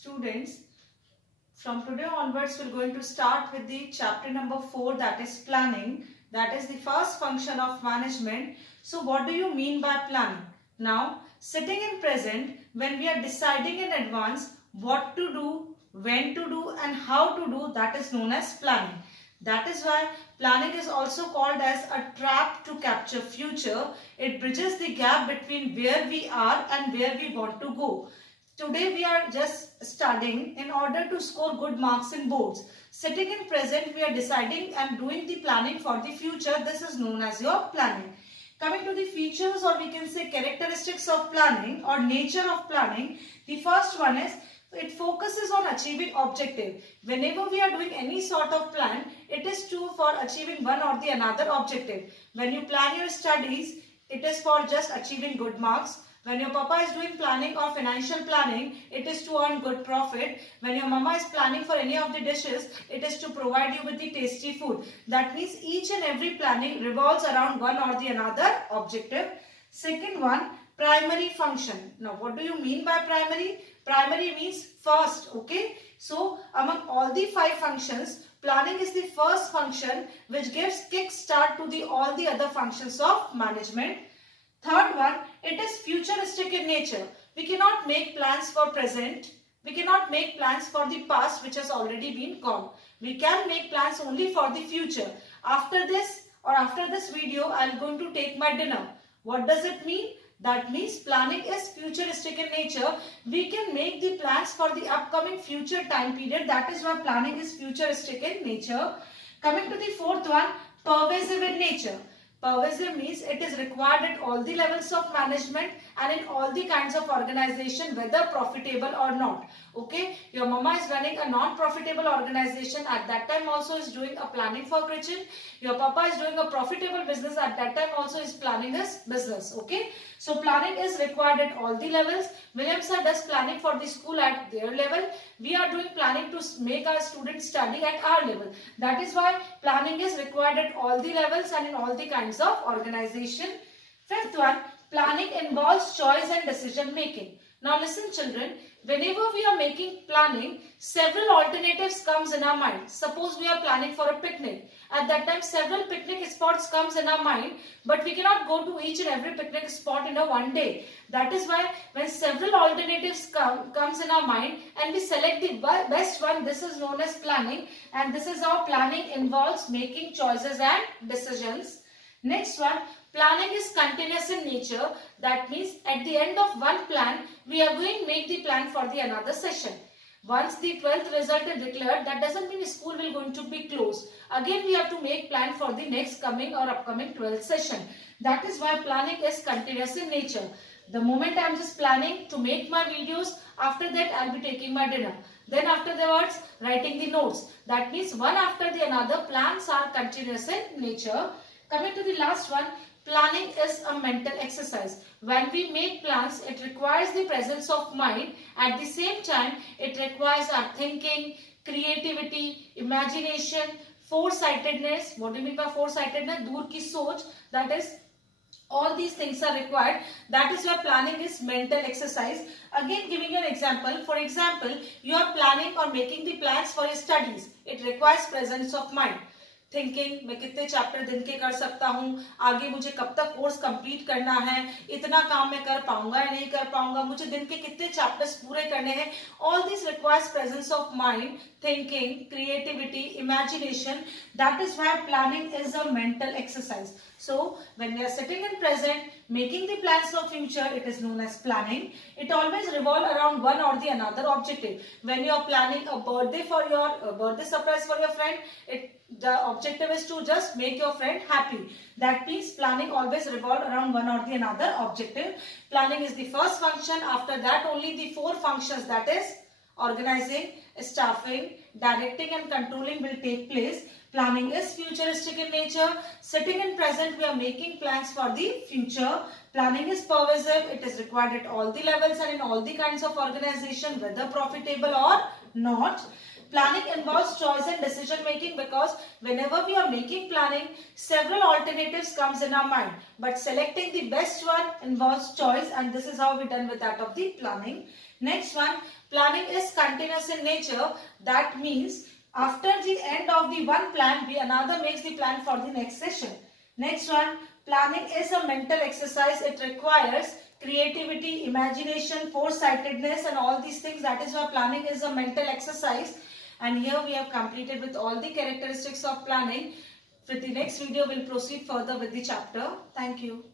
Students, from today onwards we are going to start with the chapter number 4, that is planning. That is the first function of management. So what do you mean by planning? Now, sitting in present, when we are deciding in advance what to do, when to do and how to do, that is known as planning. That is why planning is also called as a trap to capture future. It bridges the gap between where we are and where we want to go. Today we are just studying in order to score good marks in boards. Sitting in present, we are deciding and doing the planning for the future. This is known as your planning. Coming to the features, or we can say characteristics of planning or nature of planning, the first one is it focuses on achieving objective. Whenever we are doing any sort of plan, it is for achieving one or the another objective. When you plan your studies, it is for just achieving good marks. When your papa is doing planning or financial planning, it is to earn good profit. When your mama is planning for any of the dishes, it is to provide you with the tasty food. That means each and every planning revolves around one or the another objective. Second one, primary function. Now, what do you mean by primary? Primary means first, okay? So, among all the 5 functions, planning is the first function which gives kick start to all the other functions of management. Third one, it is futuristic in nature. We cannot make plans for present. We cannot make plans for the past which has already been gone. We can make plans only for the future. After this video, I am going to take my dinner. What does it mean? That means planning is futuristic in nature. We can make the plans for the upcoming future time period. That is why planning is futuristic in nature. Coming to the fourth one, pervasive in nature. Pervasive means it is required at all the levels of management and in all the kinds of organization, whether profitable or not. Okay, your mama is running a non-profitable organization, at that time also is doing a planning for kitchen. Your papa is doing a profitable business, at that time also is planning his business. Okay, so planning is required at all the levels. William sir does planning for the school at their level. We are doing planning to make our students study at our level. That is why planning is required at all the levels and in all the kinds of organization. Fifth one, planning involves choice and decision making. Now listen children, whenever we are making planning, several alternatives comes in our mind. Suppose we are planning for a picnic. At that time, several picnic spots comes in our mind, but we cannot go to each and every picnic spot in a one day. That is why when several alternatives comes in our mind and we select the best one, this is known as planning, and this is how planning involves making choices and decisions. Next one, planning is continuous in nature. That means at the end of one plan, we are going to make the plan for the another session. Once the 12th result is declared, that doesn't mean school will going to be closed. Again, we have to make plan for the next coming or upcoming 12th session. That is why planning is continuous in nature. The moment I am just planning to make my videos, after that I will be taking my dinner. Then afterwards, writing the notes. That means one after the another, plans are continuous in nature. Coming to the last one, planning is a mental exercise. When we make plans, it requires the presence of mind. At the same time, it requires our thinking, creativity, imagination, foresightedness. What do you mean by foresightedness? Dur ki soch. That is, all these things are required. That is why planning is mental exercise. Again, giving an example. For example, you are planning or making the plans for your studies. It requires presence of mind. Thinking, मैं कितने chapter दिन के कर सकता हूँ, आगे मुझे कब तक कोर्स कंप्लीट करना है, इतना काम मैं कर पाऊंगा या नहीं कर पाऊंगा, मुझे दिन के कितने चैप्टर्स पूरे करने हैं. All this requires presence of mind, thinking, creativity, imagination. That is why planning is a mental exercise. So, when we are sitting in present, making the plans for future, it is known as planning. It always revolves around one or the another objective. When you are planning a birthday for your birthday surprise for your friend, the objective is to just make your friend happy. That means planning always revolves around one or the another objective. Planning is the first function. After that, only the 4 functions, that is organizing, staffing, directing and controlling will take place. Planning is futuristic in nature. Sitting in present, we are making plans for the future. Planning is pervasive. It is required at all the levels and in all the kinds of organization, whether profitable or not. Planning involves choice and decision making, because whenever we are making planning, several alternatives comes in our mind. But selecting the best one involves choice, and this is how we done with that of the planning. Next one, planning is continuous in nature. That means after the end of the one plan, another makes the plan for the next session. Next one, planning is a mental exercise. It requires creativity, imagination, foresightedness and all these things. That is why planning is a mental exercise. And here we have completed with all the characteristics of planning. With the next video, we'll proceed further with the chapter. Thank you.